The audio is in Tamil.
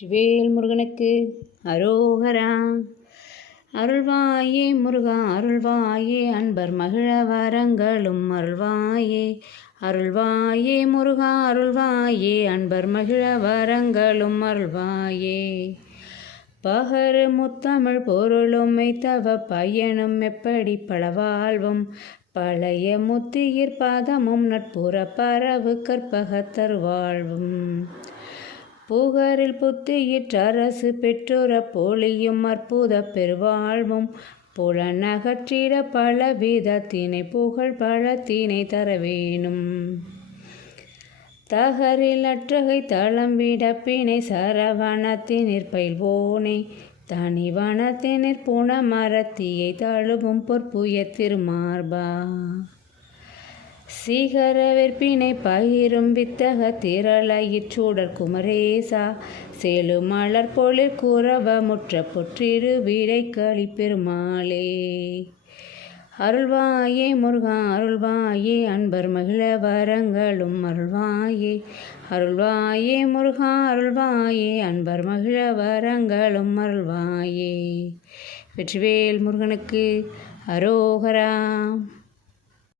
வெற்றிவேல் முருகனுக்கு அரோகரா. அருள்வாயே முருகா அருள்வாயே, அன்பர் மகிழ வரங்களும் அருள்வாயே. அருள்வாயே முருகா அருள்வாயே, அன்பர் மகிழ வரங்களும் அருள்வாயே. பகரு முத்தமிழ் பொருளும் மெய்த்தவ பயனும் எப்படி பலவாழ்வும், பழைய முத்தியிற் பாதமும் நட்புற பரவு கற்பகத்தர் வாழ்வும். புகரில் புத்தியிற் அரசு பெற்றுற பொழியும் அற்புத பெருவாழ்வும், புலனகற்றிட பலவிதத்தினை புகழ் பழத்தினை தரவேணும். தகரில் அற்றகை தளம்பிட பிணை சரவணத்தினிற் பயில்வோனே, தனிவனத்தினிற் புன மரத்தியை தழுவும் பொற்புய திருமார்பா. சீகர வெற்பினை பகிரும் வித்தக திரளையிற் சூடர் குமரேசா, செழுமலர் பொழிற் குரவ முற்ற பொற்றிரு விடைக்களி பெருமாளே. அருள்வாயே முருகா அருள்வாயே, அன்பர் மகிழ வரங்களும் அருள்வாயே. அருள்வாயே முருகா அருள்வாயே, அன்பர் மகிழ வரங்களும் அருள்வாயே. வெற்றிவேல் முருகனுக்கு அரோகரா.